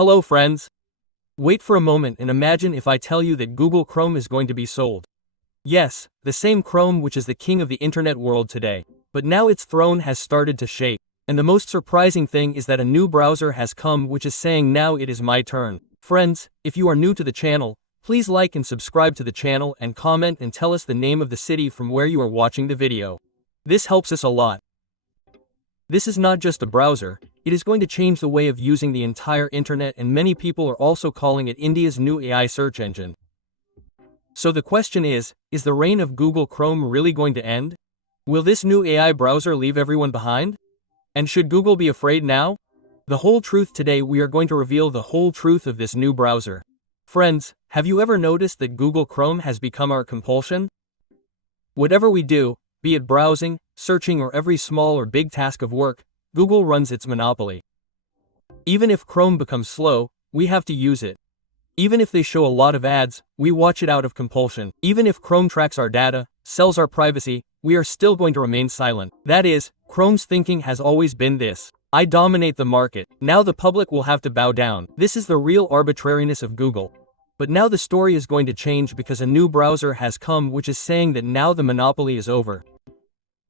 Hello friends. Wait for a moment and imagine if I tell you that Google Chrome is going to be sold. Yes, the same Chrome which is the king of the internet world today. But now its throne has started to shake. And the most surprising thing is that a new browser has come which is saying now it is my turn. Friends, if you are new to the channel, please like and subscribe to the channel and comment and tell us the name of the city from where you are watching the video. This helps us a lot. This is not just a browser, it is going to change the way of using the entire internet, and many people are also calling it India's new AI search engine. So the question is the reign of Google Chrome really going to end? Will this new AI browser leave everyone behind? And should Google be afraid now? The whole truth today. We are going to reveal the whole truth of this new browser. Friends, have you ever noticed that Google Chrome has become our compulsion? Whatever we do, be it browsing, searching, or every small or big task of work, Google runs its monopoly. Even if Chrome becomes slow, we have to use it. Even if they show a lot of ads, we watch it out of compulsion. Even if Chrome tracks our data, sells our privacy, we are still going to remain silent. That is, Chrome's thinking has always been this: I dominate the market. Now the public will have to bow down. This is the real arbitrariness of Google. But now the story is going to change because a new browser has come which is saying that now the monopoly is over.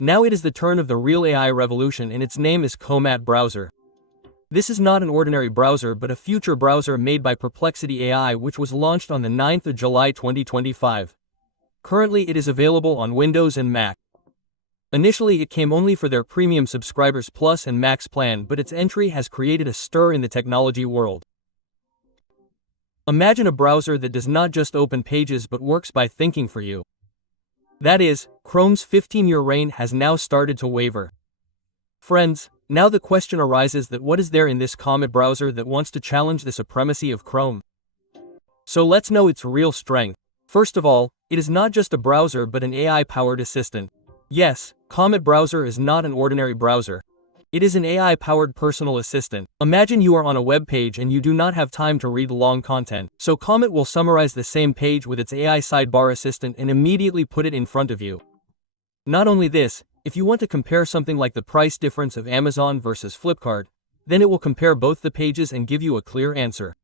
Now it is the turn of the real AI revolution, and its name is COMET browser. This is not an ordinary browser but a future browser made by Perplexity AI which was launched on the 9th of July 2025. Currently it is available on Windows and Mac. Initially it came only for their premium subscribers Plus and Max plan, but its entry has created a stir in the technology world. Imagine a browser that does not just open pages but works by thinking for you. That is, Chrome's 15-year reign has now started to waver. Friends, now the question arises that what is there in this COMET browser that wants to challenge the supremacy of Chrome? So let's know its real strength. First of all, it is not just a browser but an AI-powered assistant. Yes, COMET browser is not an ordinary browser. It is an AI-powered personal assistant. Imagine you are on a web page and you do not have time to read long content. So COMET will summarize the same page with its AI sidebar assistant and immediately put it in front of you. Not only this, if you want to compare something like the price difference of Amazon versus Flipkart, then it will compare both the pages and give you a clear answer.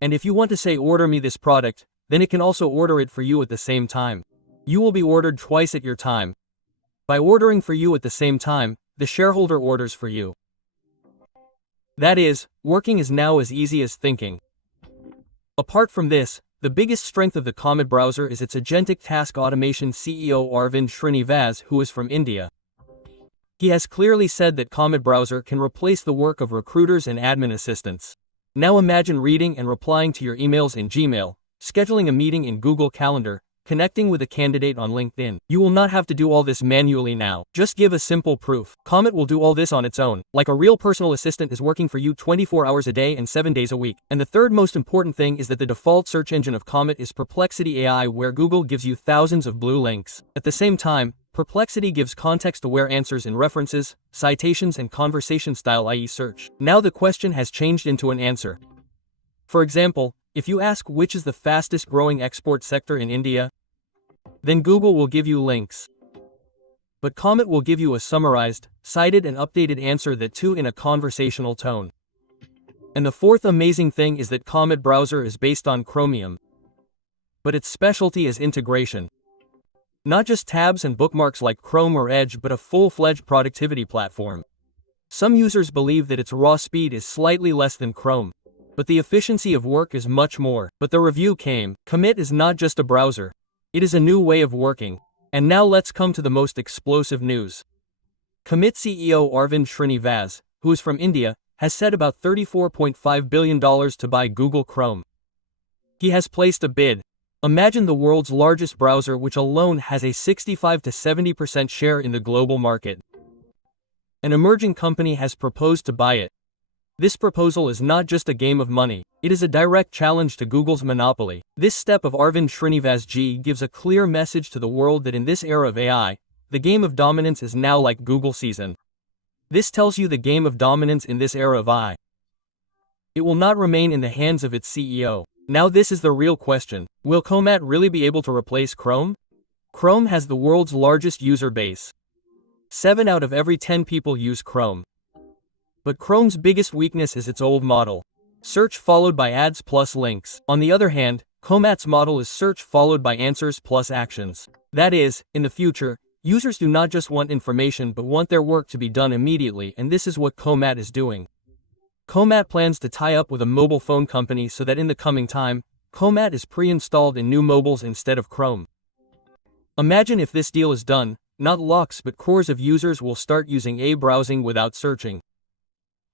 And if you want to say order me this product, then it can also order it for you at the same time. You will be ordered twice at your time. By ordering for you at the same time, the shareholder orders for you. That is, working is now as easy as thinking. Apart from this, the biggest strength of the COMET browser is its agentic task automation. CEO Aravind Srinivas, who is from India. He has clearly said that COMET browser can replace the work of recruiters and admin assistants. Now imagine reading and replying to your emails in Gmail, scheduling a meeting in Google Calendar, connecting with a candidate on LinkedIn. You will not have to do all this manually now. Just give a simple proof. COMET will do all this on its own, like a real personal assistant is working for you 24 hours a day and 7 days a week. And the third most important thing is that the default search engine of COMET is Perplexity AI, where Google gives you thousands of blue links. At the same time, Perplexity gives context-aware answers in references, citations, and conversation style, i.e. search. Now the question has changed into an answer. For example, if you ask which is the fastest growing export sector in India, then Google will give you links. But COMET will give you a summarized, cited, and updated answer, that too in a conversational tone. And the fourth amazing thing is that COMET browser is based on Chromium. But its specialty is integration. Not just tabs and bookmarks like Chrome or Edge, but a full-fledged productivity platform. Some users believe that its raw speed is slightly less than Chrome, but the efficiency of work is much more. But the review came. COMET is not just a browser. It is a new way of working. And now let's come to the most explosive news. COMET CEO Aravind Srinivas, who is from India, has said about $34.5 billion to buy Google Chrome. He has placed a bid. Imagine the world's largest browser which alone has a 65 to 70% share in the global market. An emerging company has proposed to buy it. This proposal is not just a game of money, it is a direct challenge to Google's monopoly. This step of Aravind Srinivas Ji gives a clear message to the world that in this era of AI, the game of dominance is now like Google season. This tells you the game of dominance in this era of AI. It will not remain in the hands of its CEO. Now this is the real question. Will COMET really be able to replace Chrome? Chrome has the world's largest user base. 7 out of every 10 people use Chrome. But Chrome's biggest weakness is its old model. search followed by ads plus links. On the other hand, COMET's model is search followed by answers plus actions. That is, in the future, users do not just want information but want their work to be done immediately, and this is what COMET is doing. COMET plans to tie up with a mobile phone company so that in the coming time, COMET is pre-installed in new mobiles instead of Chrome. Imagine if this deal is done, not lakhs but crores of users will start using AI browsing without searching.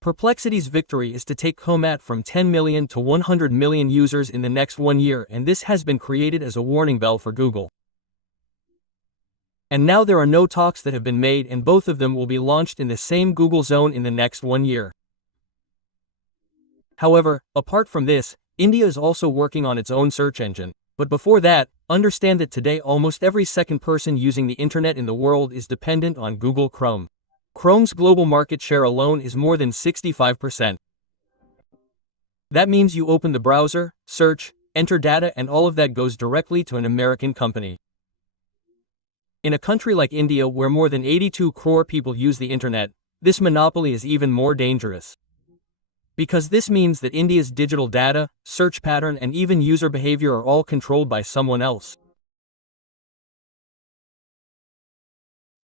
Perplexity's victory is to take COMET from 10 million to 100 million users in the next 1 year, and this has been created as a warning bell for Google. And now there are no talks that have been made, and both of them will be launched in the same Google zone in the next 1 year. However, apart from this, India is also working on its own search engine. But before that, understand that today almost every second person using the internet in the world is dependent on Google Chrome. Chrome's global market share alone is more than 65%. That means you open the browser, search, enter data, and all of that goes directly to an American company. In a country like India where more than 82 crore people use the internet, this monopoly is even more dangerous. Because this means that India's digital data, search pattern, and even user behavior are all controlled by someone else.